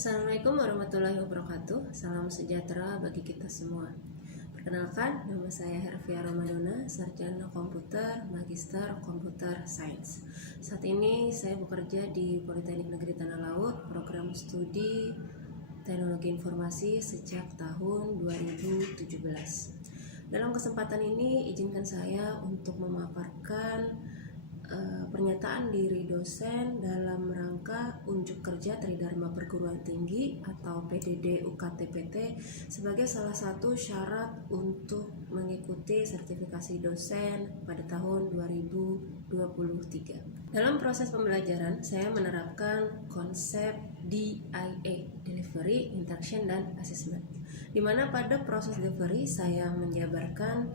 Assalamualaikum warahmatullahi wabarakatuh. Salam sejahtera bagi kita semua. Perkenalkan, nama saya Hervia Ramadona, Sarjana Komputer, Magister Computer Science. Saat ini saya bekerja di Politeknik Negeri Tanah Laut, program studi Teknologi Informasi sejak tahun 2017. Dalam kesempatan ini, izinkan saya untuk memaparkan pernyataan diri dosen dalam rangka unjuk kerja Tridharma Perguruan Tinggi atau PDD UKT-PT sebagai salah satu syarat untuk mengikuti sertifikasi dosen pada tahun 2023. Dalam proses pembelajaran, saya menerapkan konsep DIA, Delivery, Interaction, dan Assessment, di mana pada proses delivery saya menjabarkan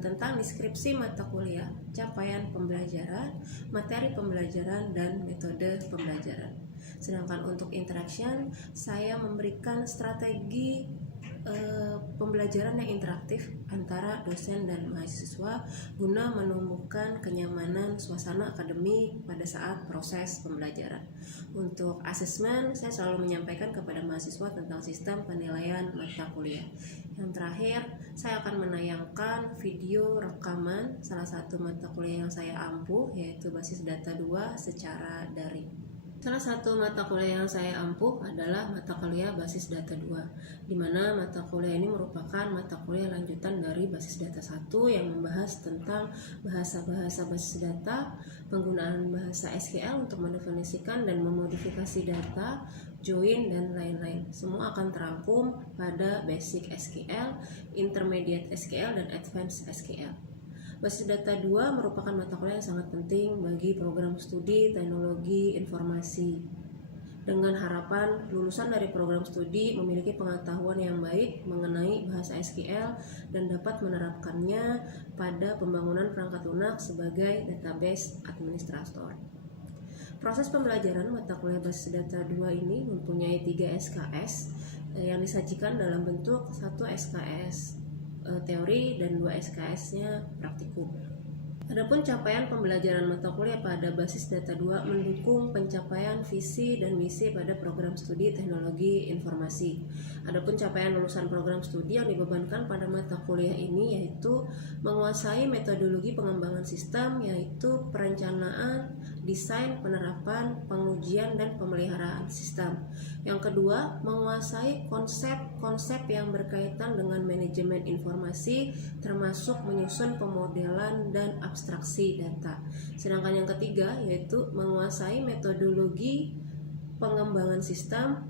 tentang deskripsi mata kuliah, capaian pembelajaran, materi pembelajaran, dan metode pembelajaran. Sedangkan untuk interaction, saya memberikan strategi pembelajaran yang interaktif antara dosen dan mahasiswa guna menumbuhkan kenyamanan suasana akademik pada saat proses pembelajaran. Untuk asesmen, saya selalu menyampaikan kepada mahasiswa tentang sistem penilaian mata kuliah. Yang terakhir, saya akan menayangkan video rekaman salah satu mata kuliah yang saya ampuh, yaitu Basis Data 2 secara daring. Salah satu mata kuliah yang saya ampuh adalah mata kuliah Basis Data 2, di mana mata kuliah ini merupakan mata kuliah lanjutan dari Basis Data 1 yang membahas tentang bahasa-bahasa basis data, penggunaan bahasa SQL untuk mendefinisikan dan memodifikasi data, join, dan lain-lain. Semua akan terangkum pada Basic SQL, Intermediate SQL, dan Advanced SQL. Basis Data 2 merupakan mata kuliah yang sangat penting bagi program studi teknologi informasi, dengan harapan lulusan dari program studi memiliki pengetahuan yang baik mengenai bahasa SQL dan dapat menerapkannya pada pembangunan perangkat lunak sebagai database administrator. Proses pembelajaran mata kuliah Basis Data 2 ini mempunyai 3 SKS yang disajikan dalam bentuk 1 SKS teori dan 2 SKS-nya praktikum. Adapun capaian pembelajaran mata kuliah pada Basis Data 2 mendukung pencapaian visi dan misi pada program studi teknologi informasi. Adapun capaian lulusan program studi yang dibebankan pada mata kuliah ini yaitu menguasai metodologi pengembangan sistem, yaitu perencanaan, desain, penerapan, pengujian, dan pemeliharaan sistem. Yang kedua, menguasai konsep-konsep yang berkaitan dengan manajemen informasi, termasuk menyusun pemodelan dan abstraksi data. Sedangkan yang ketiga yaitu menguasai metodologi pengembangan sistem,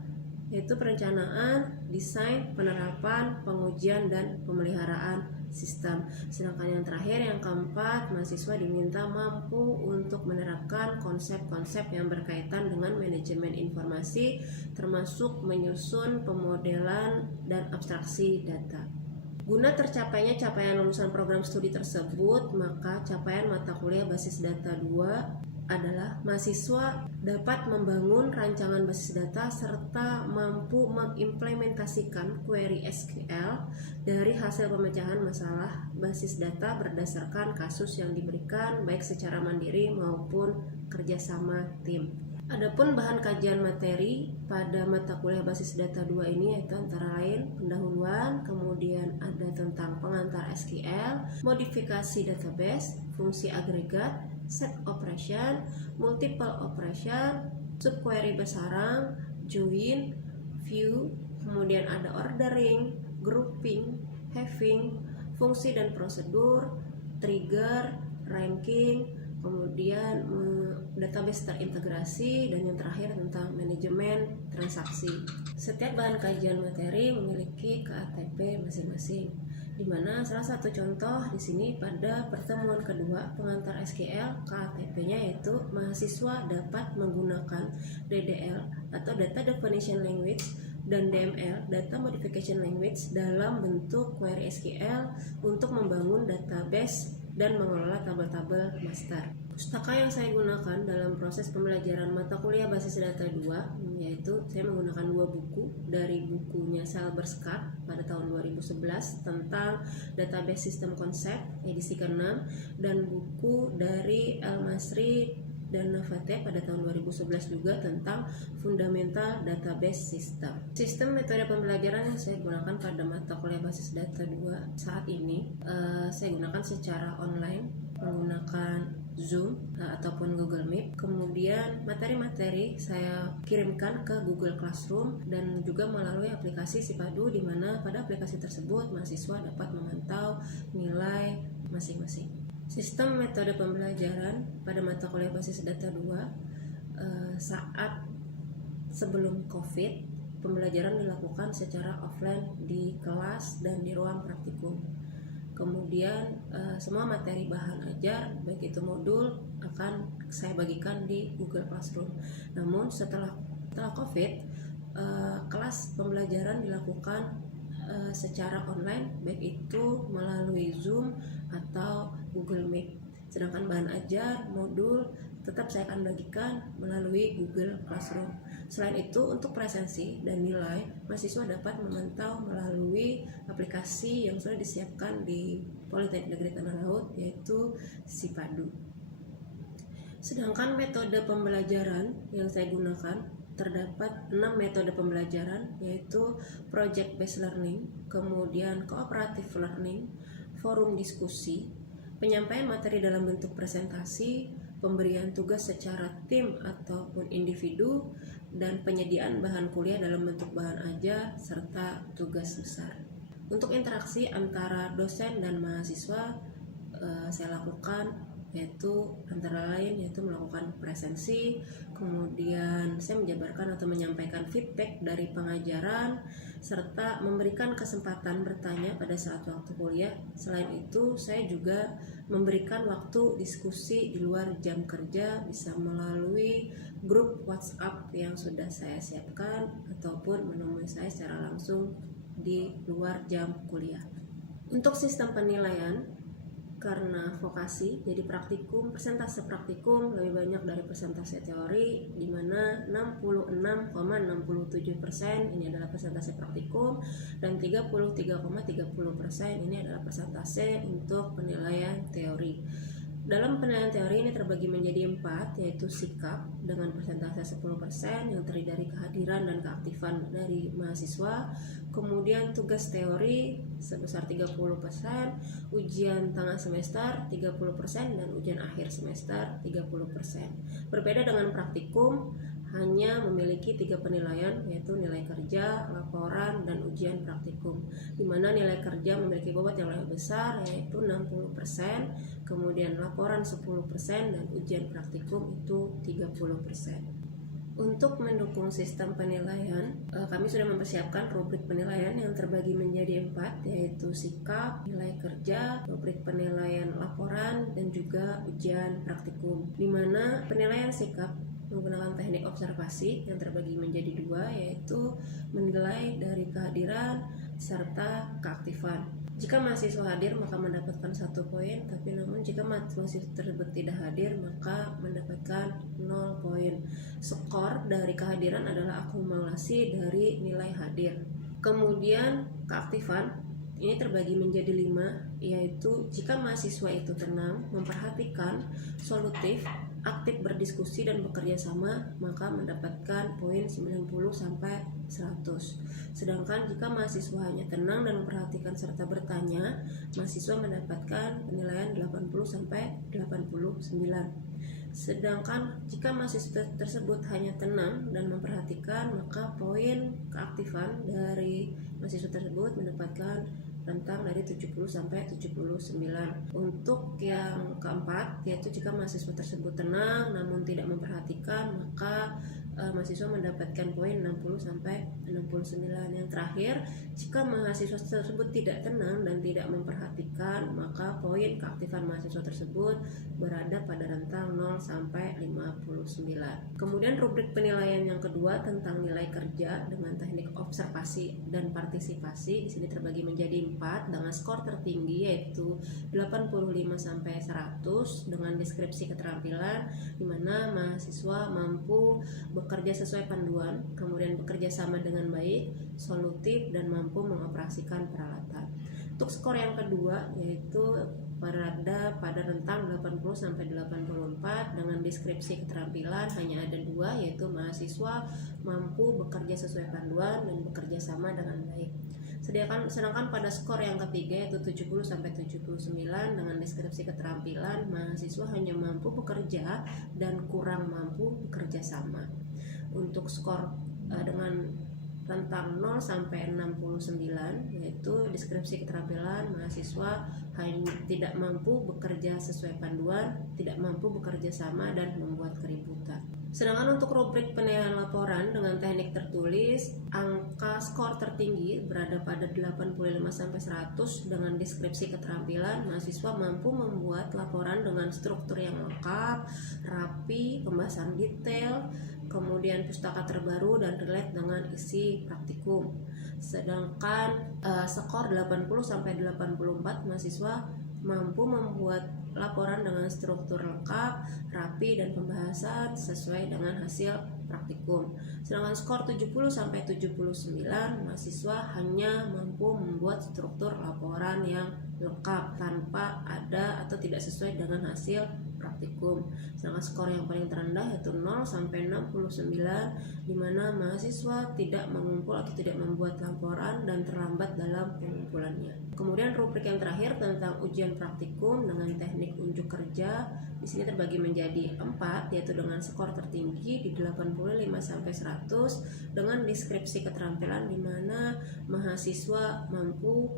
yaitu perencanaan, desain, penerapan, pengujian, dan pemeliharaan sistem. Sedangkan yang terakhir, yang keempat, mahasiswa diminta mampu untuk menerapkan konsep-konsep yang berkaitan dengan manajemen informasi, termasuk menyusun pemodelan dan abstraksi data. Guna tercapainya capaian lulusan program studi tersebut, maka capaian mata kuliah Basis Data 2 adalah mahasiswa dapat membangun rancangan basis data serta mampu mengimplementasikan query SQL dari hasil pemecahan masalah basis data berdasarkan kasus yang diberikan baik secara mandiri maupun kerjasama tim. Adapun bahan kajian materi pada mata kuliah Basis Data 2 ini yaitu antara lain pendahuluan, kemudian ada tentang pengantar SQL, modifikasi database, fungsi agregat, set operation, multiple operation, subquery bersarang, join, view, kemudian ada ordering, grouping, having, fungsi dan prosedur, trigger, ranking, kemudian database terintegrasi, dan yang terakhir tentang manajemen transaksi. Setiap bahan kajian materi memiliki KTP masing-masing, di mana salah satu contoh di sini pada pertemuan kedua pengantar SQL, KTP-nya yaitu mahasiswa dapat menggunakan DDL atau Data Definition Language dan DML, Data Modification Language, dalam bentuk query SQL untuk membangun database dan mengelola tabel-tabel master. Pustaka yang saya gunakan dalam proses pembelajaran mata kuliah Basis Data 2 yaitu saya menggunakan 2 buku, dari bukunya Selberstadt pada tahun 2011 tentang database sistem konsep edisi ke-6 dan buku dari El Masri dan Navate pada tahun 2011 juga tentang Fundamental Database System. Sistem metode pembelajaran yang saya gunakan pada mata kuliah basis data 2 saat ini saya gunakan secara online menggunakan Zoom ataupun Google Meet. Kemudian materi-materi saya kirimkan ke Google Classroom dan juga melalui aplikasi Sipadu, di mana pada aplikasi tersebut mahasiswa dapat memantau nilai masing-masing. Sistem metode pembelajaran pada mata kuliah basis data 2 saat sebelum COVID, pembelajaran dilakukan secara offline di kelas dan di ruang praktikum. Kemudian semua materi bahan ajar, baik itu modul, akan saya bagikan di Google Classroom. Namun setelah COVID, kelas pembelajaran dilakukan secara online, baik itu melalui Zoom atau Google Meet. Sedangkan bahan ajar, modul tetap saya akan bagikan melalui Google Classroom. Selain itu, untuk presensi dan nilai, mahasiswa dapat memantau melalui aplikasi yang sudah disiapkan di Politeknik Negeri Tanah Laut, yaitu Sipadu. Sedangkan metode pembelajaran yang saya gunakan, terdapat 6 metode pembelajaran, yaitu Project Based Learning, kemudian Cooperative Learning, Forum Diskusi, penyampaian materi dalam bentuk presentasi, pemberian tugas secara tim ataupun individu, dan penyediaan bahan kuliah dalam bentuk bahan ajar serta tugas besar. Untuk interaksi antara dosen dan mahasiswa saya lakukan yaitu antara lain melakukan presensi, kemudian saya menjabarkan atau menyampaikan feedback dari pengajaran, serta memberikan kesempatan bertanya pada saat waktu kuliah. Selain itu, saya juga memberikan waktu diskusi di luar jam kerja, bisa melalui grup WhatsApp yang sudah saya siapkan ataupun menemui saya secara langsung di luar jam kuliah. Untuk sistem penilaian, karena vokasi, jadi praktikum, persentase praktikum lebih banyak dari persentase teori, di mana 66,67% ini adalah persentase praktikum dan 33,30% ini adalah persentase untuk penilaian teori. Dalam penilaian teori ini terbagi menjadi 4, yaitu sikap dengan persentase 10% yang terdiri dari kehadiran dan keaktifan dari mahasiswa, kemudian tugas teori sebesar 30%, ujian tengah semester 30%, dan ujian akhir semester 30%. Berbeda dengan praktikum, hanya memiliki 3 penilaian, yaitu nilai kerja, laporan, dan ujian praktikum, di mana nilai kerja memiliki bobot yang lebih besar, yaitu 60%, kemudian laporan 10%, dan ujian praktikum itu 30%. Untuk mendukung sistem penilaian, kami sudah mempersiapkan rubrik penilaian yang terbagi menjadi 4, yaitu sikap, nilai kerja, rubrik penilaian laporan, dan juga ujian praktikum, di mana penilaian sikap menggunakan teknik observasi yang terbagi menjadi 2, yaitu menilai dari kehadiran serta keaktifan. Jika mahasiswa hadir maka mendapatkan 1 poin, tapi namun jika mahasiswa tersebut tidak hadir maka mendapatkan 0 poin. Skor dari kehadiran adalah akumulasi dari nilai hadir. Kemudian keaktifan ini terbagi menjadi 5, yaitu jika mahasiswa itu tenang, memperhatikan, solutif, aktif berdiskusi dan bekerja sama, maka mendapatkan poin 90-100. Sedangkan jika mahasiswa hanya tenang dan memperhatikan serta bertanya, mahasiswa mendapatkan penilaian 80-89. Sedangkan jika mahasiswa tersebut hanya tenang dan memperhatikan, maka poin keaktifan dari mahasiswa tersebut mendapatkan rentang dari 70-79. Untuk yang keempat, yaitu jika mahasiswa tersebut tenang namun tidak memperhatikan, maka mahasiswa mendapatkan poin 60-69. Yang terakhir, jika mahasiswa tersebut tidak tenang dan tidak memperhatikan, maka poin keaktifan mahasiswa tersebut berada pada rentang 0-59. Kemudian rubrik penilaian yang kedua tentang nilai kerja dengan teknik observasi dan partisipasi, di sini terbagi menjadi 4 dengan skor tertinggi yaitu 85-100 dengan deskripsi keterampilan, di mana mahasiswa mampu bekerja sesuai panduan, kemudian bekerja sama dengan baik, solutif, dan mampu mengoperasikan peralatan. Untuk skor yang kedua yaitu berada pada rentang 80-84 dengan deskripsi keterampilan hanya ada dua, yaitu mahasiswa mampu bekerja sesuai panduan dan bekerja sama dengan baik. Sedangkan pada skor yang ketiga yaitu 70-79 dengan deskripsi keterampilan mahasiswa hanya mampu bekerja dan kurang mampu bekerja sama. Untuk skor dengan rentang 0 sampai 69 yaitu deskripsi keterampilan mahasiswa hanya tidak mampu bekerja sesuai panduan, tidak mampu bekerja sama dan membuat keributan. Sedangkan untuk rubrik penilaian laporan dengan teknik tertulis, angka skor tertinggi berada pada 85 sampai 100 dengan deskripsi keterampilan mahasiswa mampu membuat laporan dengan struktur yang lengkap, rapi, pembahasan detail, kemudian pustaka terbaru dan relate dengan isi praktikum. Sedangkan skor 80 sampai 84 mahasiswa mampu membuat laporan dengan struktur lengkap, rapi dan pembahasan sesuai dengan hasil praktikum. Sedangkan skor 70 sampai 79 mahasiswa hanya mampu membuat struktur laporan yang lengkap tanpa ada atau tidak sesuai dengan hasil praktikum. Sedangkan skor yang paling terendah yaitu 0 sampai 69 di mana mahasiswa tidak mengumpul atau tidak membuat laporan dan terlambat dalam pengumpulannya. Kemudian rubrik yang terakhir tentang ujian praktikum dengan teknik unjuk kerja di sini terbagi menjadi 4, yaitu dengan skor tertinggi di 85 sampai 100 dengan deskripsi keterampilan di mana mahasiswa mampu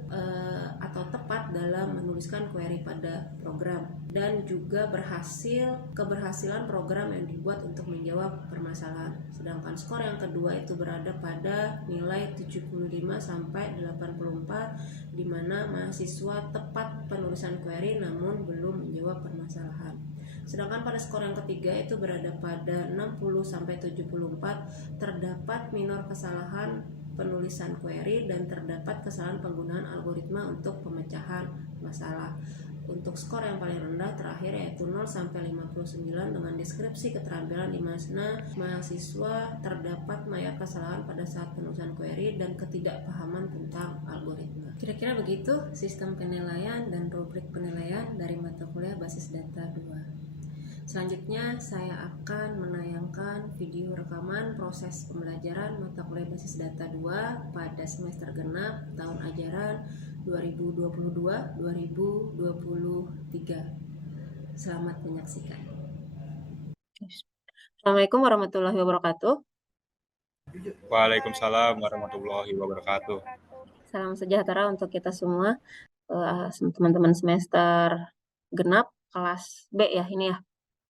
atau tepat dalam menuliskan query pada program dan juga keberhasilan program yang dibuat untuk menjawab permasalahan. Sedangkan skor yang kedua itu berada pada nilai 75 sampai 84 di mana mahasiswa tepat penulisan query namun belum menjawab permasalahan. Sedangkan pada skor yang ketiga itu berada pada 60 sampai 74 terdapat minor kesalahan penulisan query dan terdapat kesalahan penggunaan algoritma untuk pemecahan masalah. Untuk skor yang paling rendah terakhir yaitu 0 sampai 59 dengan deskripsi keterampilan di mana mahasiswa terdapat banyak kesalahan pada saat penulisan query dan ketidakpahaman tentang algoritma. Kira-kira begitu sistem penilaian dan rubrik penilaian dari mata kuliah basis data 2. Selanjutnya saya akan menayangkan video rekaman proses pembelajaran mata kuliah basis data 2 pada semester genap tahun ajaran 2022-2023. Selamat menyaksikan. Assalamualaikum warahmatullahi wabarakatuh. Waalaikumsalam warahmatullahi wabarakatuh. Salam sejahtera untuk kita semua, teman-teman semester genap kelas B ya ini ya.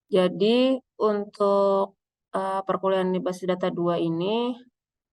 Jadi untuk perkuliahan di basis data 2 ini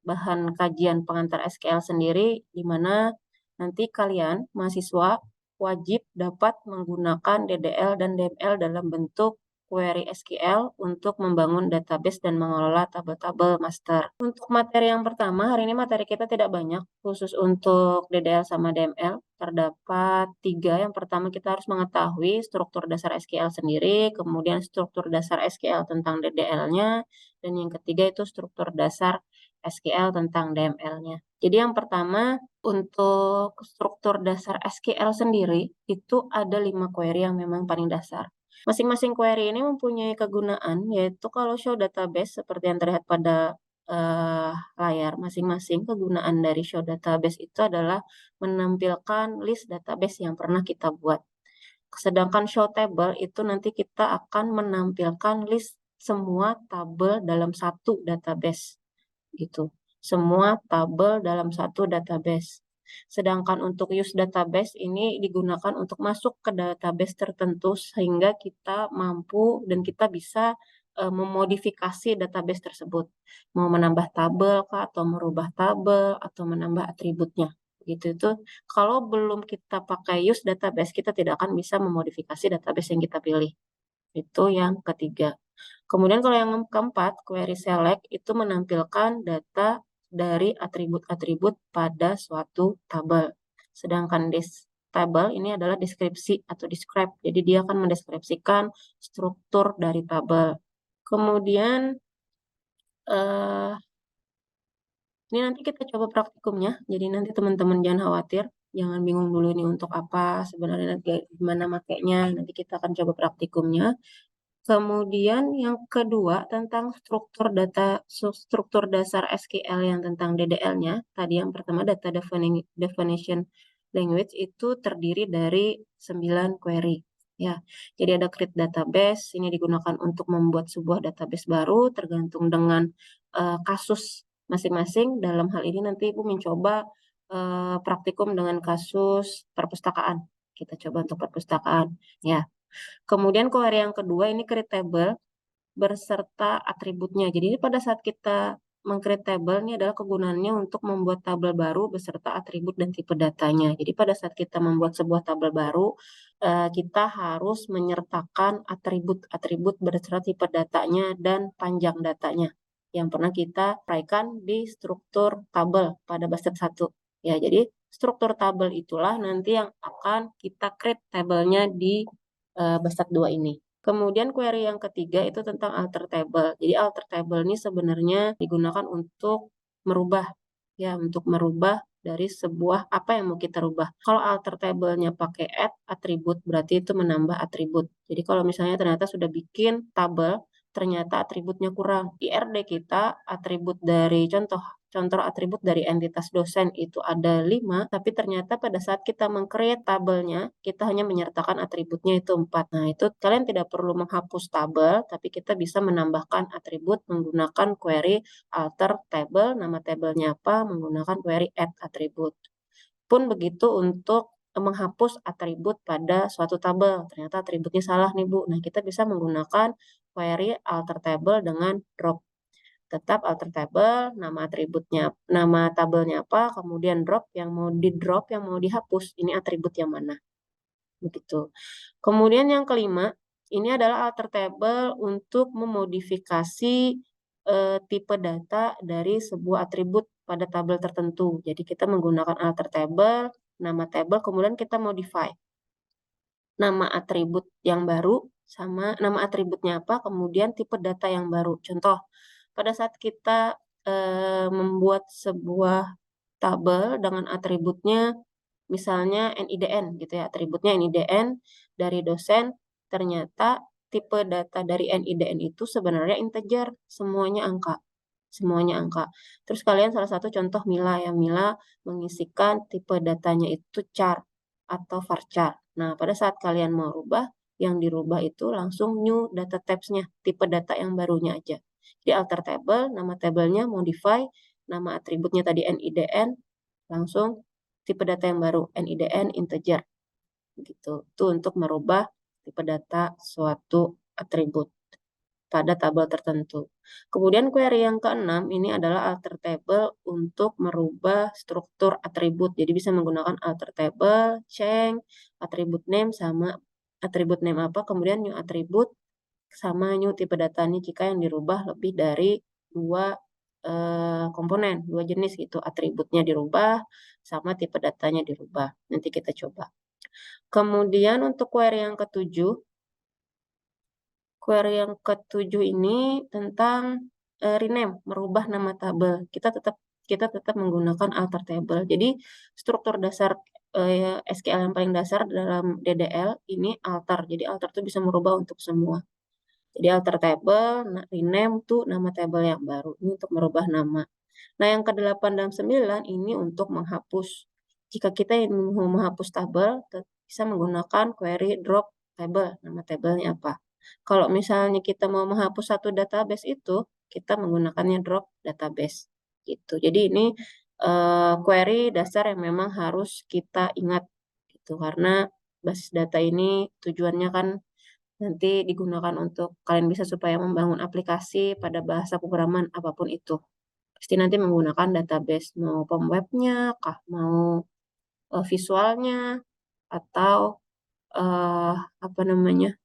bahan kajian pengantar SQL sendiri di mana nanti kalian mahasiswa wajib dapat menggunakan DDL dan DML dalam bentuk query SQL untuk membangun database dan mengelola tabel-tabel master. Untuk materi yang pertama, hari ini materi kita tidak banyak, khusus untuk DDL sama DML. Terdapat 3. Yang pertama kita harus mengetahui struktur dasar SQL sendiri, kemudian struktur dasar SQL tentang DDL-nya, dan yang ketiga itu struktur dasar SQL tentang DML-nya. Jadi yang pertama, untuk struktur dasar SQL sendiri, itu ada 5 query yang memang paling dasar. Masing-masing query ini mempunyai kegunaan, yaitu kalau show database seperti yang terlihat pada layar masing-masing, kegunaan dari show database itu adalah menampilkan list database yang pernah kita buat. Sedangkan show table itu nanti kita akan menampilkan list semua tabel dalam satu database gitu. Semua tabel dalam satu database. Sedangkan untuk use database ini digunakan untuk masuk ke database tertentu sehingga kita mampu dan kita bisa memodifikasi database tersebut. Mau menambah tabel kah, atau merubah tabel, atau menambah atributnya. Gitu itu. Kalau belum kita pakai use database, kita tidak akan bisa memodifikasi database yang kita pilih. Itu yang ketiga. Kemudian kalau yang keempat, query select itu menampilkan data dari atribut-atribut pada suatu tabel. Sedangkan table ini adalah deskripsi atau describe. Jadi dia akan mendeskripsikan struktur dari tabel. Kemudian ini nanti kita coba praktikumnya. Jadi nanti teman-teman jangan khawatir. jangan bingung dulu ini untuk apa, sebenarnya nanti gimana makainya, nanti kita akan coba praktikumnya. Kemudian yang kedua tentang struktur dasar SQL yang tentang DDL-nya. Tadi yang pertama data definition language itu terdiri dari 9 query. Ya, jadi ada create database, ini digunakan untuk membuat sebuah database baru tergantung dengan kasus masing-masing. Dalam hal ini nanti Ibu mencoba praktikum dengan kasus perpustakaan. Kita coba untuk perpustakaan, ya. Kemudian query yang kedua ini create table berserta atributnya. Jadi pada saat kita meng-create table ini adalah kegunaannya untuk membuat tabel baru beserta atribut dan tipe datanya. Jadi pada saat kita membuat sebuah tabel baru, kita harus menyertakan atribut-atribut beserta tipe datanya dan panjang datanya yang pernah kita uraikan di struktur tabel pada bastard 1. Ya, jadi struktur tabel itulah nanti yang akan kita create tabelnya di bastard 2 ini. Kemudian query yang ketiga itu tentang alter table. Jadi alter table ini sebenarnya digunakan untuk merubah, ya, untuk merubah dari sebuah apa yang mau kita rubah. Kalau alter table-nya pakai add atribut, berarti itu menambah atribut. Jadi kalau misalnya ternyata sudah bikin tabel, ternyata atributnya kurang. Di RD kita atribut dari contoh atribut dari entitas dosen itu ada 5, tapi ternyata pada saat kita meng-create tabelnya, kita hanya menyertakan atributnya itu 4. Nah, itu kalian tidak perlu menghapus tabel, tapi kita bisa menambahkan atribut menggunakan query alter table, nama tabelnya apa, menggunakan query add atribut. Pun begitu untuk menghapus atribut pada suatu tabel. Ternyata atributnya salah nih Bu. Nah, kita bisa menggunakan query alter table dengan drop. Tetap alter table, nama tabelnya apa, kemudian drop yang mau di drop, yang mau dihapus, ini atribut yang mana. Begitu. Kemudian yang kelima, ini adalah alter table untuk memodifikasi tipe data dari sebuah atribut pada tabel tertentu. Jadi kita menggunakan alter table, nama tabel, kemudian kita modify nama atribut yang baru sama nama atributnya apa, kemudian tipe data yang baru. Contoh, pada saat kita membuat sebuah tabel dengan atributnya misalnya NIDN gitu ya, atributnya NIDN dari dosen, ternyata tipe data dari NIDN itu sebenarnya integer, semuanya angka. Semuanya angka. Terus kalian salah satu contoh Mila ya, Mila mengisikan tipe datanya itu char atau varchar. Nah, pada saat kalian mau rubah, yang dirubah itu langsung new data types-nya, tipe data yang barunya aja. Jadi alter table, nama tabelnya modify, nama atributnya tadi NIDN, langsung tipe data yang baru, NIDN integer. Gitu. Itu untuk merubah tipe data suatu atribut pada tabel tertentu. Kemudian query yang keenam ini adalah alter table untuk merubah struktur atribut. Jadi bisa menggunakan alter table, change, atribut name sama atribut name apa, kemudian new atribut sama new tipe data ini jika yang dirubah lebih dari 2 komponen, 2 jenis gitu. Atributnya dirubah sama tipe datanya dirubah. Nanti kita coba. Kemudian untuk query yang ketujuh, ini tentang rename, merubah nama tabel. Kita tetap menggunakan alter table. Jadi struktur dasar SQL yang paling dasar dalam DDL ini alter. Jadi alter itu bisa merubah untuk semua. Jadi alter table, rename tuh nama tabel yang baru. Ini untuk merubah nama. Nah, yang ke-8 dan 9 ini untuk menghapus. Jika kita ingin menghapus tabel, bisa menggunakan query drop table. Nama tabelnya apa? Kalau misalnya kita mau menghapus satu database itu, kita menggunakannya drop database. Gitu. Jadi ini query dasar yang memang harus kita ingat. Gitu. Karena basis data ini tujuannya kan nanti digunakan untuk kalian bisa supaya membangun aplikasi pada bahasa pemrograman apapun itu. Pasti nanti menggunakan database, mau pom webnya kah, mau visualnya, atau apa namanya,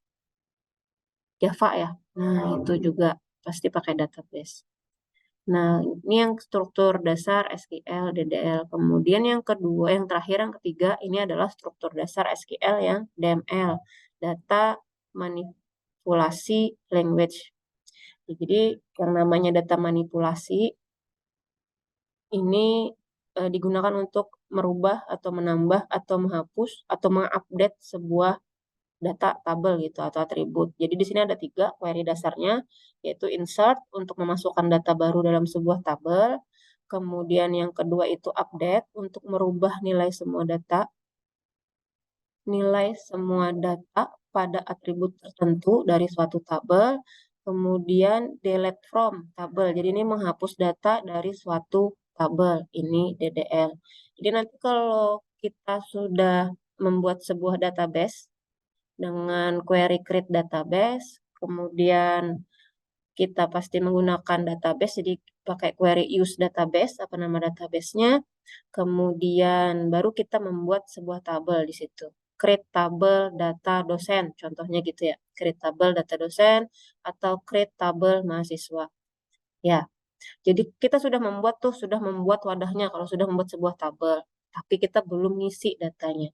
Java ya. Nah, itu juga pasti pakai database. Nah, ini yang struktur dasar SQL, DDL. Kemudian yang kedua, yang terakhir, yang ketiga, ini adalah struktur dasar SQL yang DML, Data Manipulasi Language. Jadi, yang namanya data manipulasi, ini digunakan untuk merubah atau menambah atau menghapus atau mengupdate sebuah data tabel gitu atau atribut. Jadi di sini ada 3 query dasarnya, yaitu insert untuk memasukkan data baru dalam sebuah tabel. Kemudian yang kedua itu update untuk merubah nilai semua data pada atribut tertentu dari suatu tabel. Kemudian delete from tabel. Jadi ini menghapus data dari suatu tabel. Ini DDL. Jadi nanti kalau kita sudah membuat sebuah database dengan query create database, kemudian kita pasti menggunakan database, jadi pakai query use database, apa nama databasenya, kemudian baru kita membuat sebuah tabel di situ. Create tabel data dosen, contohnya gitu ya, create tabel data dosen atau create tabel mahasiswa. Ya, jadi kita sudah membuat wadahnya kalau sudah membuat sebuah tabel, tapi kita belum ngisi datanya.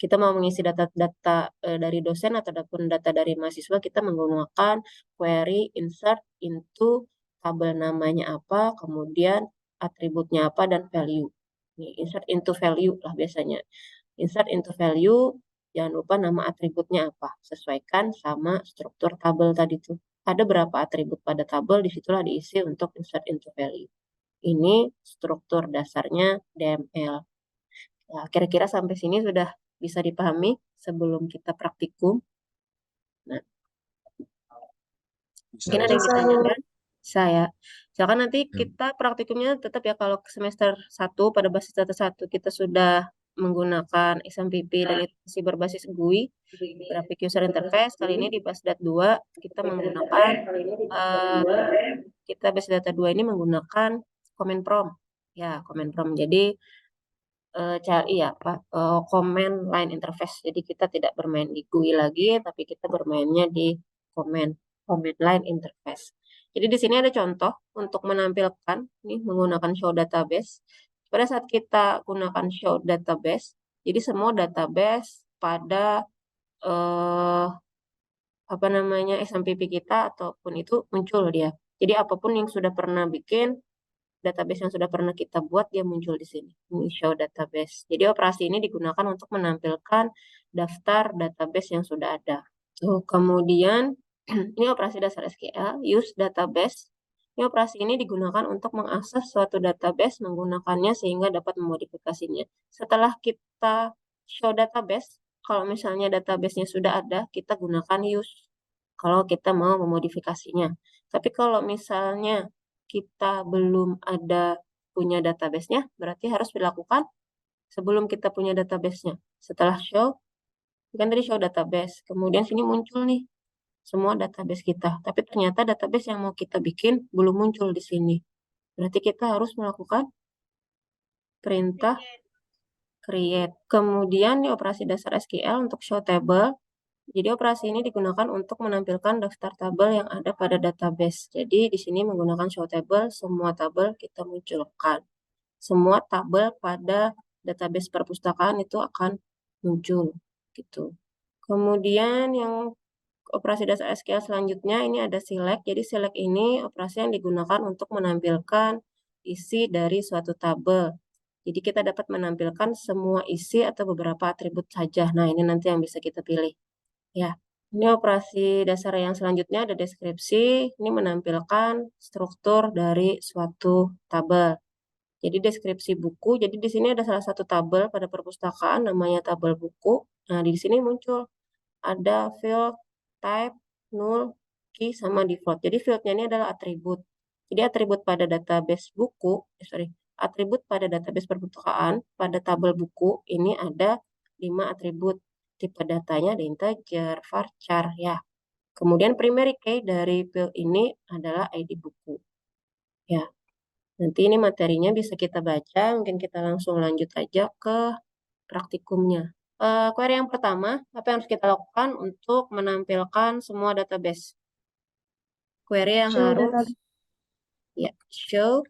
Kita mau mengisi data-data dari dosen ataupun data dari mahasiswa, kita menggunakan query insert into tabel namanya apa, kemudian atributnya apa, dan value. Ini insert into value lah biasanya. Insert into value, jangan lupa nama atributnya apa. Sesuaikan sama struktur tabel tadi tuh. Ada berapa atribut pada tabel, disitulah diisi untuk insert into value. Ini struktur dasarnya DML. Ya, kira-kira sampai sini sudah bisa dipahami sebelum kita praktikum. Nah, mungkin ada yang ditanyakan? Saya. Misalkan nanti kita praktikumnya tetap ya, kalau semester 1 pada basis data 1 kita sudah menggunakan XMPP dan itu masih berbasis GUI, Graphic User Interface. Kali ini di basis data 2 kita menggunakan basis data 2 ini menggunakan command prompt. Ya, command prompt. Jadi command line interface. Jadi kita tidak bermain di GUI lagi, tapi kita bermainnya di command line interface. Jadi di sini ada contoh untuk menampilkan nih menggunakan show database. Pada saat kita gunakan show database, jadi semua database pada XMPP kita ataupun itu muncul dia. Jadi apapun yang sudah pernah bikin, database yang sudah pernah kita buat, dia muncul di sini. Ini show database. Jadi operasi ini digunakan untuk menampilkan daftar database yang sudah ada. Kemudian ini operasi dasar SQL, use database. Ini operasi ini digunakan untuk mengakses suatu database menggunakannya sehingga dapat memodifikasinya. Setelah kita show database, kalau misalnya database-nya sudah ada, kita gunakan use kalau kita mau memodifikasinya. Tapi kalau misalnya kita belum ada punya database-nya, berarti harus dilakukan sebelum kita punya database-nya. Setelah show, kan tadi show database, kemudian sini muncul nih semua database kita. Tapi ternyata database yang mau kita bikin belum muncul di sini. Berarti kita harus melakukan perintah create. Kemudian di operasi dasar SQL untuk show table. Jadi operasi ini digunakan untuk menampilkan daftar tabel yang ada pada database. Jadi di sini menggunakan show table, semua tabel kita munculkan. Semua tabel pada database perpustakaan itu akan muncul gitu. Kemudian yang operasi dasar SQL selanjutnya ini ada select. Jadi select ini operasi yang digunakan untuk menampilkan isi dari suatu tabel. Jadi kita dapat menampilkan semua isi atau beberapa atribut saja. Nah, ini nanti yang bisa kita pilih. Ya, ini operasi dasar yang selanjutnya ada deskripsi. Ini menampilkan struktur dari suatu tabel. Jadi deskripsi buku. Jadi di sini ada salah satu tabel pada perpustakaan namanya tabel buku. Nah, di sini muncul ada field, type, null, key, sama default. Jadi fieldnya ini adalah atribut. Jadi atribut pada database buku, atribut pada database perpustakaan pada tabel buku ini ada 5 atribut. Tipe datanya ada integer, varchar, ya. Kemudian primary key dari field ini adalah ID buku. Ya. Nanti ini materinya bisa kita baca, mungkin kita langsung lanjut aja ke praktikumnya. Query yang pertama, apa yang harus kita lakukan untuk menampilkan semua database? Query yang harus show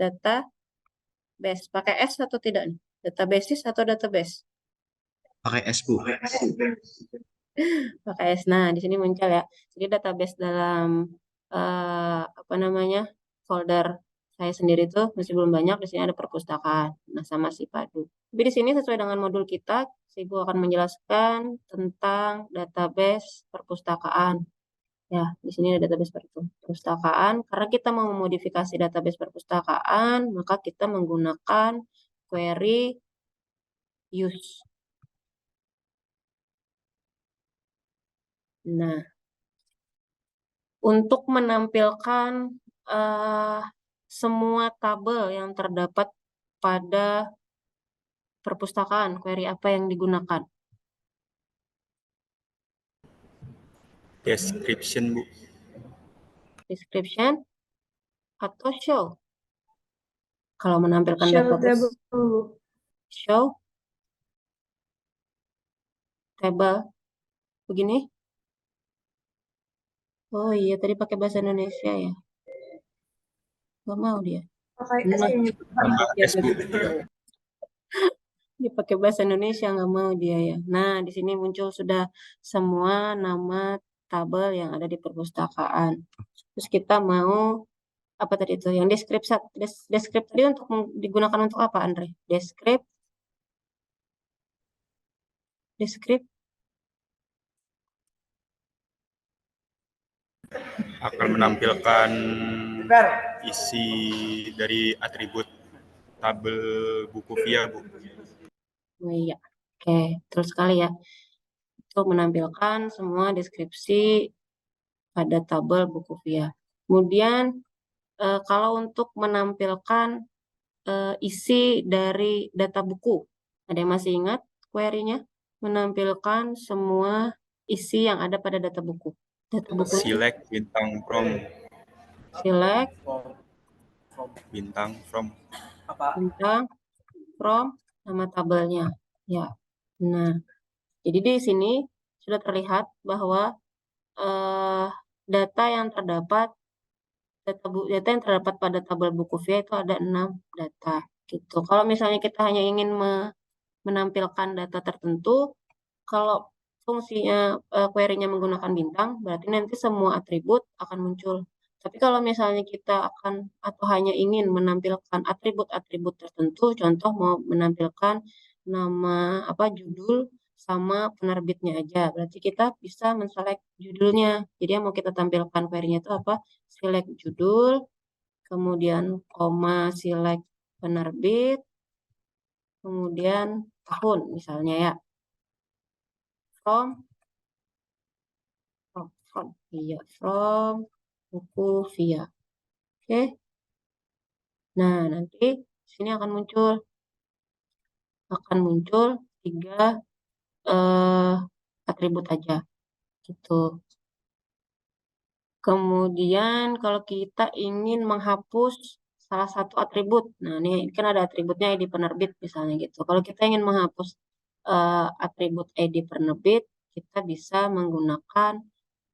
database. Pakai S atau tidak nih? Databases atau database? Pakai S, Bu. Pakai S. Nah, di sini muncul ya. Jadi database dalam folder saya sendiri tuh masih belum banyak. Di sini ada perpustakaan. Nah, sama si Padu. Tapi di sini sesuai dengan modul kita, si Ibu akan menjelaskan tentang database perpustakaan. Ya, di sini ada database perpustakaan. Karena kita mau memodifikasi database perpustakaan, maka kita menggunakan query use. Nah, untuk menampilkan semua tabel yang terdapat pada perpustakaan, query apa yang digunakan? Description, Bu. Description atau show? Kalau menampilkan Show database, table. show table begini. Oh iya, tadi pakai bahasa Indonesia ya. Gak mau dia. Pakai S Nah, ini. Tambah ya, S, Bu. dia pakai bahasa Indonesia nggak mau dia ya. Nah, di sini muncul sudah semua nama tabel yang ada di perpustakaan. Terus kita mau apa tadi itu? Yang deskrip tadi untuk digunakan untuk apa, Andre? Deskrip Akan menampilkan isi dari atribut tabel buku VIA, Bu. Oh iya. Oke, betul sekali ya. Itu menampilkan semua deskripsi pada tabel buku VIA. Kemudian kalau untuk menampilkan isi dari data buku, ada yang masih ingat query-nya? Menampilkan semua isi yang ada pada data buku. Data bukunya Select bintang from. select Bintang from. bintang from nama tabelnya. Ya. Nah, jadi di sini sudah terlihat bahwa data yang terdapat data yang terdapat pada tabel buku VIA itu ada 6 data gitu. Kalau misalnya kita hanya ingin menampilkan data tertentu, kalau fungsinya query-nya menggunakan bintang, berarti nanti semua atribut akan muncul. Tapi kalau misalnya kita akan atau hanya ingin menampilkan atribut-atribut tertentu, contoh mau menampilkan nama judul sama penerbitnya aja, berarti kita bisa menselect judulnya. Jadi yang mau kita tampilkan query-nya itu apa? Select judul, kemudian koma select penerbit, kemudian tahun misalnya ya. From buku VIA. Oke. Nah, nanti sini akan muncul 3 atribut aja gitu. Kemudian kalau kita ingin menghapus salah satu atribut, nah ini kan ada atributnya ID penerbit misalnya gitu. Kalau kita ingin menghapus atribut ID penerbit, kita bisa menggunakan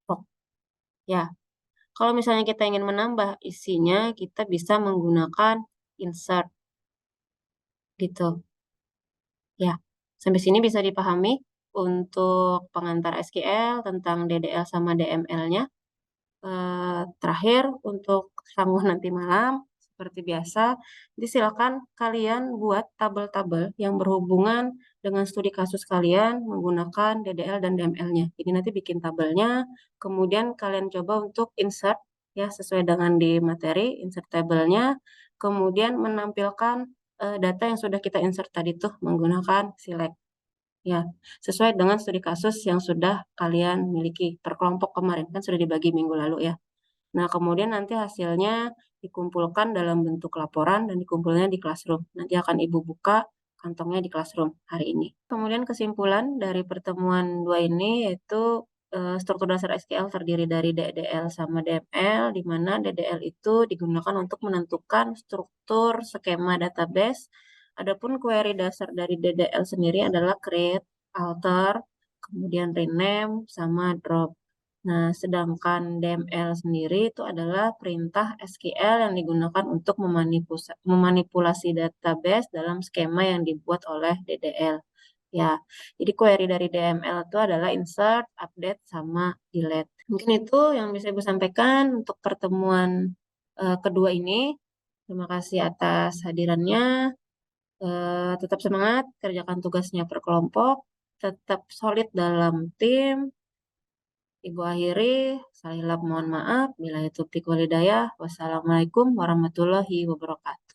fork. Ya, kalau misalnya kita ingin menambah isinya, kita bisa menggunakan insert gitu. Ya, sampai sini bisa dipahami untuk pengantar SQL tentang DDL sama DML-nya. Terakhir untuk sanggup nanti malam, seperti biasa, jadi silakan kalian buat tabel-tabel yang berhubungan dengan studi kasus kalian menggunakan DDL dan DML-nya. Jadi nanti bikin tabelnya, kemudian kalian coba untuk insert ya sesuai dengan di materi, insert tabelnya, kemudian menampilkan data yang sudah kita insert tadi tuh menggunakan select. Ya, sesuai dengan studi kasus yang sudah kalian miliki per kelompok kemarin, kan sudah dibagi minggu lalu ya. Nah, kemudian nanti hasilnya dikumpulkan dalam bentuk laporan dan dikumpulnya di Classroom. Nanti akan Ibu buka kantongnya di Classroom hari ini. Kemudian kesimpulan dari pertemuan 2 ini yaitu struktur dasar SQL terdiri dari DDL sama DML, di mana DDL itu digunakan untuk menentukan struktur skema database. Adapun query dasar dari DDL sendiri adalah create, alter, kemudian rename, sama drop. Nah, sedangkan DML sendiri itu adalah perintah SQL yang digunakan untuk memanipulasi database dalam skema yang dibuat oleh DDL. Ya, jadi query dari DML itu adalah insert, update, sama delete. Mungkin itu yang bisa Ibu sampaikan untuk pertemuan kedua ini. Terima kasih atas hadirannya. Tetap semangat, kerjakan tugasnya per kelompok, tetap solid dalam tim. Ibu akhiri, mohon maaf. Bila itu walhidayah. Wassalamualaikum warahmatullahi wabarakatuh.